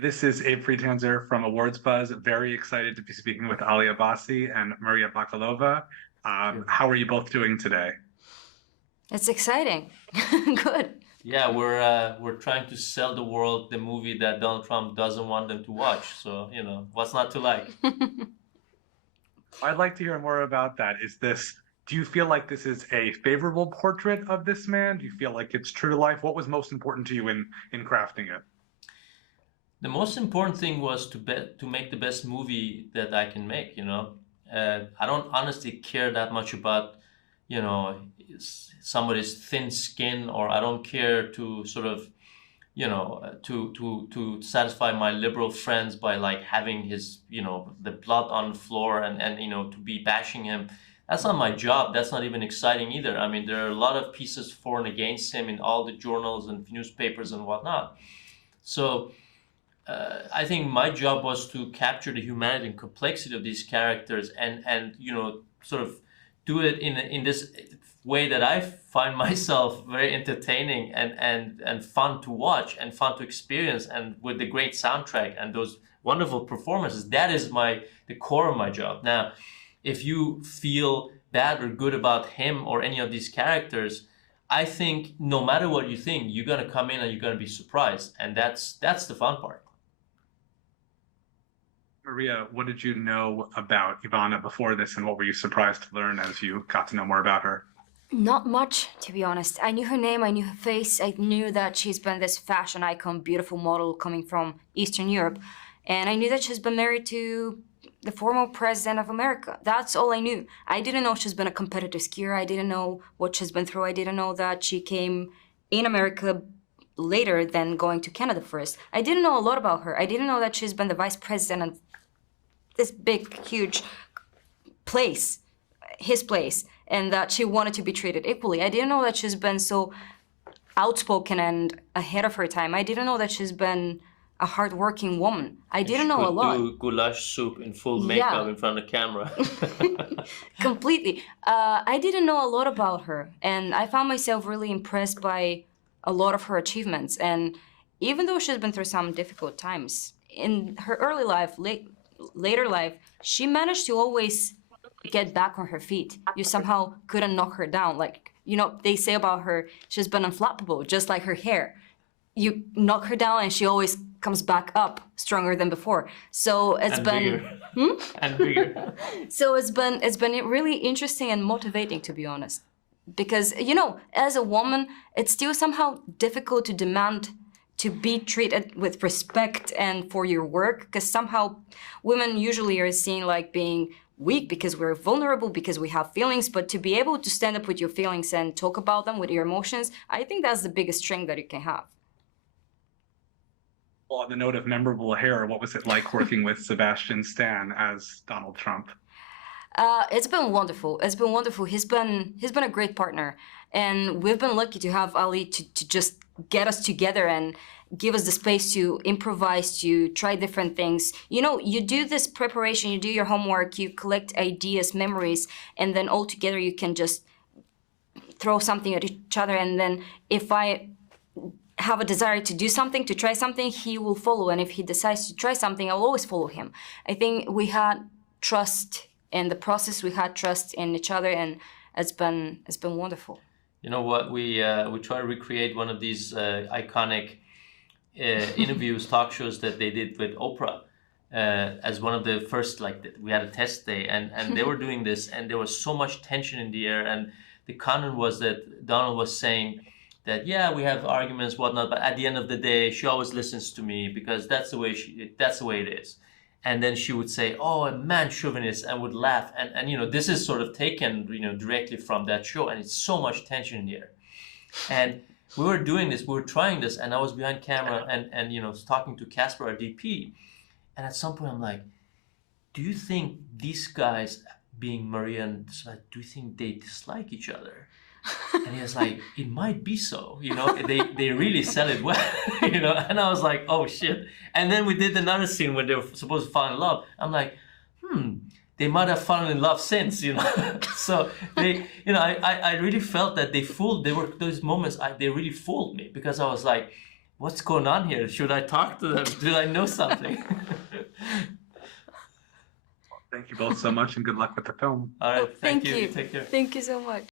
This is Abe Friedtanzer from Awards Buzz. Very excited to be speaking with Ali Abbasi and Maria Bakalova. How are you both doing today? It's exciting. Good. Yeah, we're trying to sell the world the movie that Donald Trump doesn't want them to watch. So, what's not to like? I'd like to hear more about that. Do you feel like this is a favorable portrait of this man? Do you feel like it's true to life? What was most important to you in crafting it? The most important thing was to make the best movie that I can make, I don't honestly care that much about, somebody's thin skin, or I don't care to sort of, to satisfy my liberal friends by like having his, the blood on the floor and to be bashing him. That's not my job. That's not even exciting either. I mean, there are a lot of pieces for and against him in all the journals and newspapers and whatnot. So I think my job was to capture the humanity and complexity of these characters and sort of do it in this way that I find myself very entertaining and fun to watch and fun to experience, and with the great soundtrack and those wonderful performances. That is the core of my job. Now, if you feel bad or good about him or any of these characters, I think no matter what you think, you're gonna come in and you're gonna be surprised, and that's the fun part. Maria, what did you know about Ivana before this, and what were you surprised to learn as you got to know more about her? Not much, to be honest. I knew her name, I knew her face, I knew that she's been this fashion icon, beautiful model coming from Eastern Europe, and I knew that she's been married to the former president of America. That's all I knew. I didn't know she's been a competitive skier. I didn't know what she's been through. I didn't know that she came in America later than going to Canada first. I didn't know a lot about her. I didn't know that she's been the vice president of this big, huge place, his place, and that she wanted to be treated equally. I didn't know that she's been so outspoken and ahead of her time. I didn't know that she's been a hardworking woman. I didn't know a lot. Do goulash soup in full makeup Yeah. in front of the camera. Completely. I didn't know a lot about her, and I found myself really impressed by a lot of her achievements. And even though she's been through some difficult times, in her early life, later life, she managed to always get back on her feet. You somehow couldn't knock her down. Like, they say about her, she's been unflappable, just like her hair. You knock her down and she always comes back up stronger than before. So it's And been bigger. And bigger. so it's been really interesting and motivating, to be honest. Because, as a woman, it's still somehow difficult to demand to be treated with respect and for your work, because somehow women usually are seen like being weak because we're vulnerable, because we have feelings. But to be able to stand up with your feelings and talk about them with your emotions, I think that's the biggest strength that you can have. Well, on the note of memorable hair, what was it like working with Sebastian Stan as Donald Trump? It's been wonderful. It's been wonderful. He's been a great partner, and we've been lucky to have Ali to just get us together and give us the space to improvise, to try different things. You do this preparation, you do your homework, you collect ideas, memories, and then all together you can just throw something at each other. And then if I have a desire to do something, to try something, he will follow. And if he decides to try something, I'll always follow him. I think we had trust in the process, we had trust in each other, and it's been wonderful. You know what? We try to recreate one of these iconic interviews, talk shows that they did with Oprah as one of the first. We had a test day, and they were doing this, and there was so much tension in the air. And the content was that Donald was saying that, yeah, we have arguments, whatnot, but at the end of the day, she always listens to me because that's the way it is. And then she would say, "Oh, a man chauvinist," and would laugh. And this is sort of taken, directly from that show. And it's so much tension in the air. And we were doing this, we were trying this, and I was behind camera and was talking to Casper, our DP. And at some point I'm like, do you think these guys, being Maria and Sebastian, do you think they dislike each other? And he was like, it might be so, they really sell it well, and I was like, oh shit. And then we did another scene where they were supposed to fall in love. I'm like, they might have fallen in love since, So they, I really felt that they were those moments, they really fooled me, because I was like, what's going on here? Should I talk to them? Do I know something? Thank you both so much, and good luck with the film. All right, Thank you. you. Take care. Thank you so much.